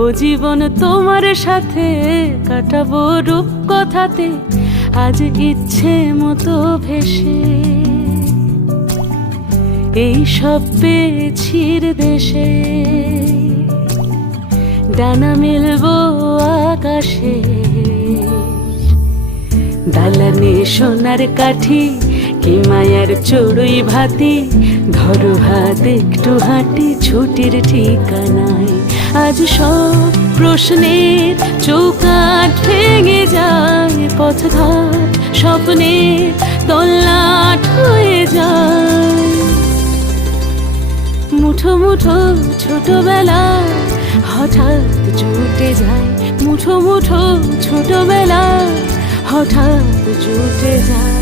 ও জীবন তোমার সাথে কাটাবো রূপকথাতে, আজ ইচ্ছে মতো ভেসে এই সব পেয়েছির দেশে। ডানা মেলবো আকাশে, দালানে সোনার কাঠি কি মায়ার চড়ুই ভাতি, ধরো হাত একটু হাঁটি ছুটির ঠিকানায়। আজ সব প্রশ্নের চৌকাঠ ভেঙে যায়, পথঘাট স্বপ্নের তল্লাট হয়ে যায়। মুঠো মুঠো ছোটবেলা হঠাৎ জুটে যায়, মুঠো মুঠো ছোটবেলা হঠাৎ জুটে যায়।